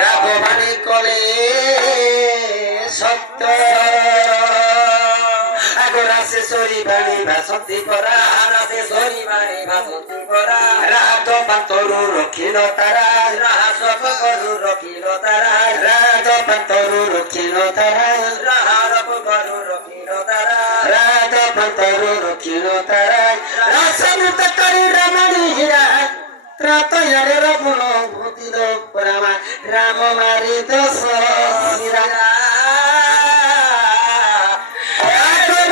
রাঘবাণী কলে সত্য আগরাসে সরি বাণী ভাসতি করা রাসে সরি বাণী ভাসতি করা রাত পান্তরু রখিল তারা রাস করু রখিল তারা রাত পান্তরু রখিল তারা রাহারব করু রখিল তারা রাত পান্তরু রখিল তারা রাসনুত করি রমণী হীরা ত্রাতয়ারে রগুণ ভূতিল পরামা রাম মারি দোষ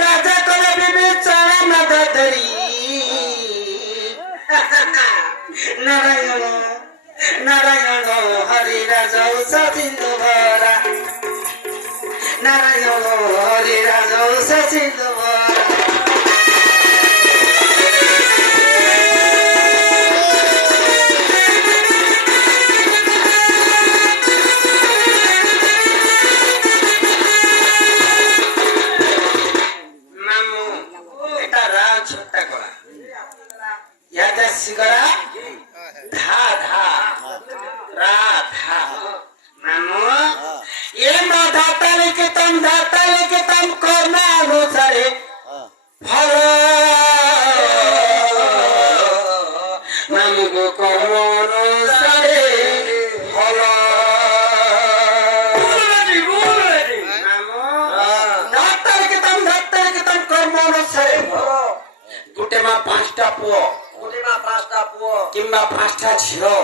রাজা করে বিবেচনা মাথা ধরি নারায়ণ নারায়ণ হরি রাজ সিন্ধু ভরা নারায়ণ হরি রাজ সিন্ধু ভরা শিগরা ধা ধা রাধা নামো এ মাধাতা লিখে তম কর্মা অনুসারে ফল নামগো কর্ম অনুসারে ফল নামো ধাতা লিখে তম কর্ম অনুসারে ফল গোটে মা পাঁচটা পুଅ কিংবা পাঁচটা ঝিଅ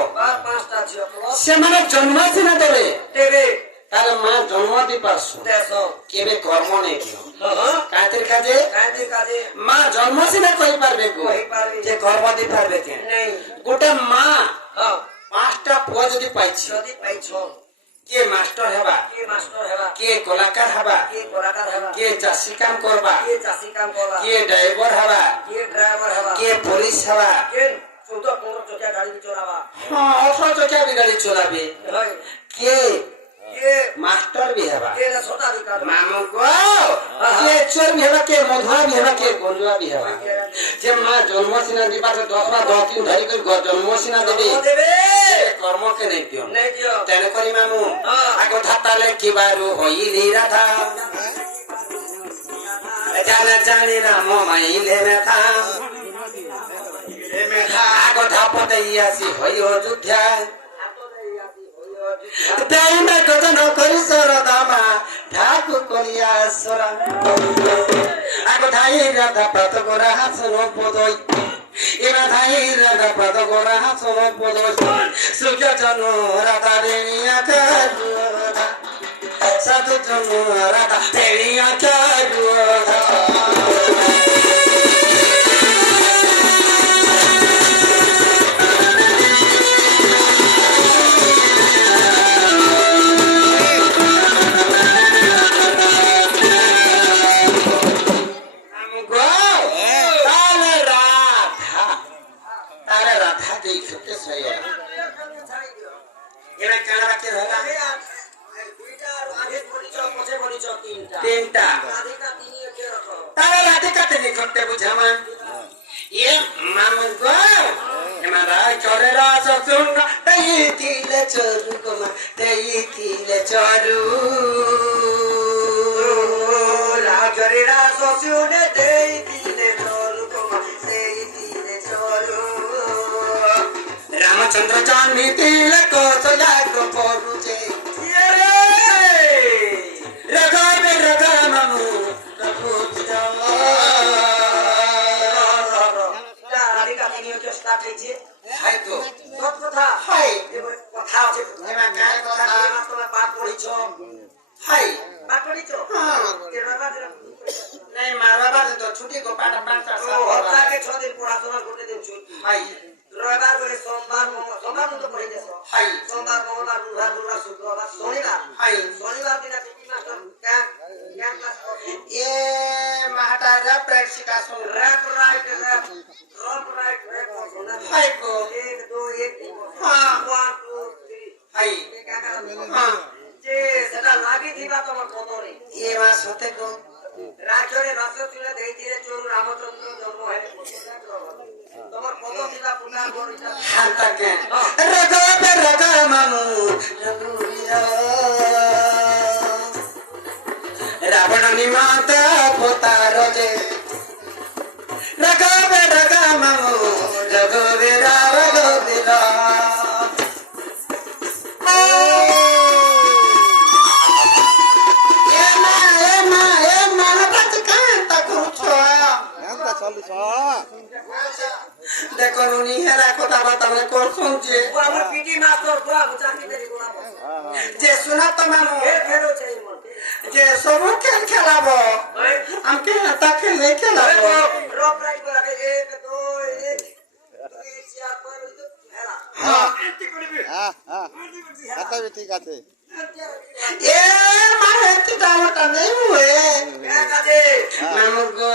ସେମାନେ ଜନ୍ମ ସିନା ଦେବେ ତାହେଲେ ମା ଜନ୍ମ ଦେଇ ପାରସୁ କେବେ କର୍ମ ନେଇ କାହିଁକି କାଜେ ମା ଜନ୍ମ ସିନା କହିପାରିବେ ଯେ କର୍ମ ଦେଇ ପାରିବେ କେ ଗୋଟେ ମା ପାଞ୍ଚଟା ପୁଅ ଯଦି ପାଇଛି କିଏ ମାଷ୍ଟର ହେବା କିଏ କଳାକାର ହେବା କିଏ ଚାଷୀ କାମ କରବା କିଏ ଡ୍ରାଇଭର ହେବା କିଏ ପୋଲିସ ହେବା 14-15 চকিয়া গাড়ি চলাবা 18 চকিয়া भी गाड़ी चलाबे के मास्टर भी हेबा के सोताधिकार मामू को के चोर भी हेबा के मधुआ भी हेबा के गोलुआ भी हेबा जे मां जन्म सिना दिबा तो 10 दिन धरि कर जन्म सिना देबे कर्म के नहीं दियो तेने करी मामू आगो थाताले किबारु होइली राधा जाने जाने राम माइले मेथा आगो धापते यासी होई अयोध्या देई में गजन करी सरदामा ठाकु करिया सरा आगो धाई राधा पात गोरा हासनो पदोई एमा धाई राधा पात गोरा हासनो पदोई सुख्या जनो राधा रेणिया काजुरा साधु जनो राधा रेणिया काजुरा रामचंद्र जानी तिलक सजाग परुचे रगा में रगा मामू रघु রাধিকা তিনি তো স্টার্ট হইছে হাই তো সব কথা হাই কথা আছে এমা কায় কথা তুমি পাঠ পড়িছো হাই পাঠ পড়িছো কে বাবা नहीं मारवा बात तो छुट्टी को पाठ पाठ कर ओ हफ्ता के 6 दिन पढ़ाशোনা করতে দিন ছুটি हाय রবিবার করে সোমবার তো পড়ে গেছো हाय সোমবার মঙ্গলবার বুধবার শুক্রবার শনিবার हाय শনিবার দিন পিটি মাস্টার জ্ঞান ক্লাস ये महाराजा प्रेक्षिका सुन rap right rap रॉप right rap सुना हाय को 1 2 1 हां 1 2 3 हाय हां যে সেটা লাগি দিবা তোমার পদরে ये मास होते को রাজরে রাস ছিল দেইতিরে চোর রামচন্দ্র জন্ম হয় তোমার পদ দিবা পুনার বড়িটা हां तक रगा पे रगा मामू रघु নিমাত ভোতারজে রগবে রগমু রগবেরা রগবেরা দেখো নুনি হেরা কথাবার্তা মানে করছুন যে ও আমার পিটি মাস্টার তো আমি চাকরি দেই বলাবো যে শোনা তো মামু এ ফেরো চাই মন যে সব খেল খেলাবো আমাকে হাতা খেলে খেলাবো রক রাইট করে এক দুই এই চার পাঁচ হেরা ঠিক আছে এ মানে তিটাটা নেই হুয়ে এক আছে মামু গো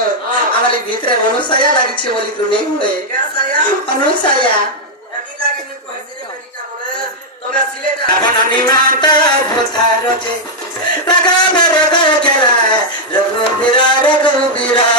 আমার ভিতরে অনুসায়া লাগিছে বলি তো নেই হুয়ে কেসায়া অনুসায়া একই লাগে নি কইছে রে বেটিটা বলে তোমরা সিলেটা এখন নিমাত ভোতারজে রগবে রগবেরা রগবেরা রগবেরা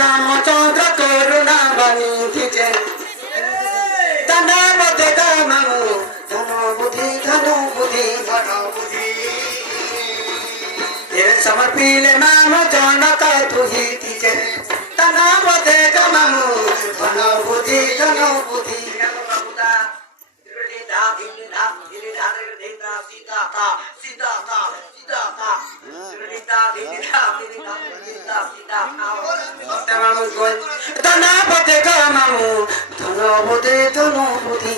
রামচন্দ্র করুণা বাণী ধনবতে মামু ধনবুদ্ধি ধনবুদ্ধি ধনবুদ্ধি समर्पिले मामु जनक तुही तिजे धनबते मामु धनबुद्धि धनबुद्धि धनबते मामु धनबुद्धि धनबुद्धि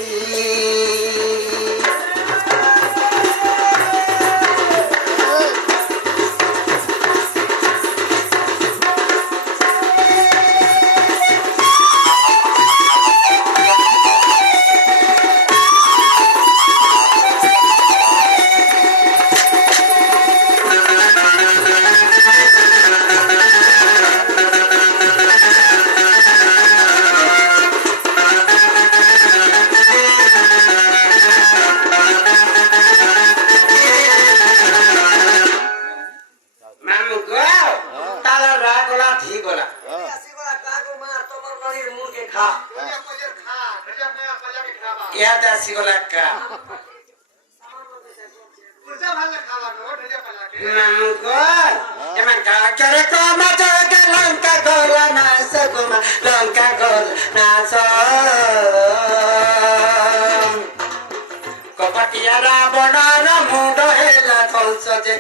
कपटिया बड़ार मुंड हेला कंसजे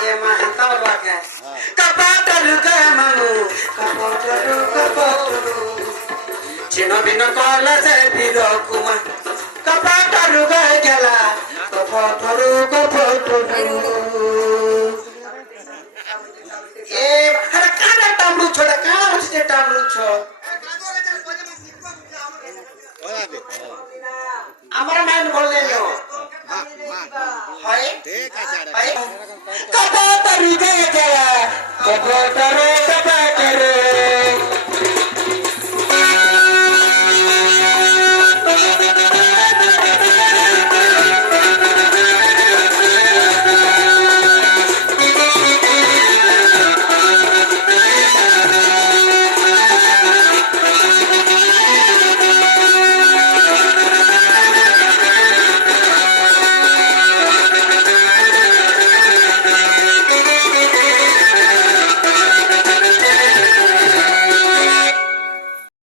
ये महंता बाके कपटरु के मामु कपटरु चिनो बिनो कल से बिरो कुमा कपटरु के गेला कपटरु ए हर काना टामरु छोड़ा काना उठते टामरु छो আমার মান বললেন হয় ঠিক আছে কত তরি গে গেলা কত তরে কত করে